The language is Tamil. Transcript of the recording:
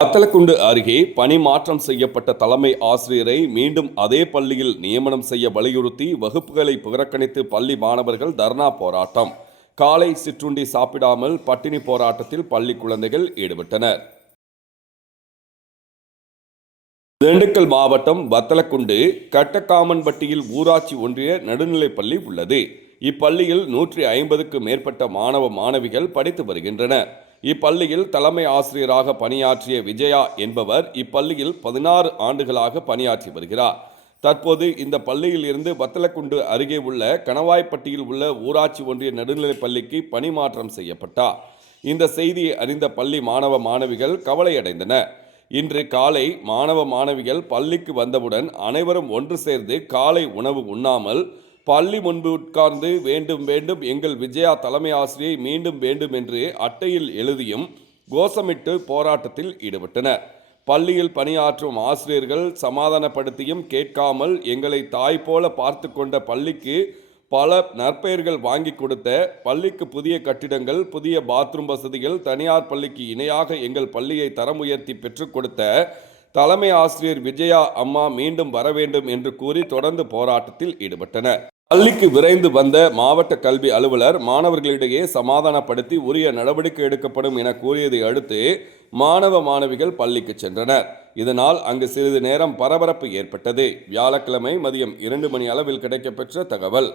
வத்தலக்குண்டு அருகே பணி மாற்றம் செய்யப்பட்ட தலைமை ஆசிரியரை மீண்டும் அதே பள்ளியில் நியமனம் செய்ய வலியுறுத்தி வகுப்புகளை புறக்கணித்து பள்ளி மாணவர்கள் தர்ணா போராட்டம். காலை சிற்றுண்டி சாப்பிடாமல் பட்டினி போராட்டத்தில் பள்ளி குழந்தைகள் ஈடுபட்டனர். திண்டுக்கல் மாவட்டம் வத்தலக்குண்டு கட்டக்காமன்பட்டியில் ஊராட்சி ஒன்றிய நடுநிலைப்பள்ளி உள்ளது. இப்பள்ளியில் 150க்கு மேற்பட்ட மாணவ மாணவிகள் படித்து வருகின்றனர். இப்பள்ளியில் தலைமை ஆசிரியராக பணியாற்றிய விஜயா என்பவர் இப்பள்ளியில் 16 ஆண்டுகளாக பணியாற்றி வருகிறார். தற்போது இந்த பள்ளியில் இருந்து வத்தலக்குண்டு அருகே உள்ள கணவாய்ப்பட்டியில் உள்ள ஊராட்சி ஒன்றிய நடுநிலைப் பள்ளிக்கு பணிமாற்றம் செய்யப்பட்டார். இந்த செய்தியை அறிந்த பள்ளி மாணவ மாணவிகள் கவலையடைந்தனர். இன்று காலை மாணவ மாணவிகள் பள்ளிக்கு வந்தவுடன் அனைவரும் ஒன்று சேர்ந்து காலை உணவு உண்ணாமல் பள்ளி முன்பு உட்கார்ந்து வேண்டும் வேண்டும் எங்கள் விஜயா தலைமை ஆசிரியை மீண்டும் வேண்டும் என்று அட்டையில் எழுதியும் கோஷமிட்டு போராட்டத்தில் ஈடுபட்டனர். பள்ளியில் பணியாற்றும் ஆசிரியர்கள் சமாதானப்படுத்தியும் கேட்காமல் எங்களை தாய் போல பார்த்து கொண்ட பள்ளிக்கு பல நற்பெயர்கள் வாங்கி கொடுத்த, பள்ளிக்கு புதிய கட்டிடங்கள், புதிய பாத்ரூம் வசதிகள், தனியார் பள்ளிக்கு இணையாக எங்கள் பள்ளியை தரம் உயர்த்தி பெற்றுக் கொடுத்த தலைமை ஆசிரியர் விஜயா அம்மா மீண்டும் வர வேண்டும் என்று கூறி தொடர்ந்து போராட்டத்தில் ஈடுபட்டனர். பள்ளிக்கு விரைந்து வந்த மாவட்ட கல்வி அலுவலர் மாணவர்களிடையே சமாதானப்படுத்தி உரிய நடவடிக்கை எடுக்கப்படும் என கூறியதை அடுத்து மாணவ மாணவிகள் பள்ளிக்கு சென்றனர். இதனால் அங்கு சிறிது நேரம் பரபரப்பு ஏற்பட்டது. வியாழக்கிழமை மதியம் 2 மணி அளவில் கிடைக்கப்பெற்ற தகவல்.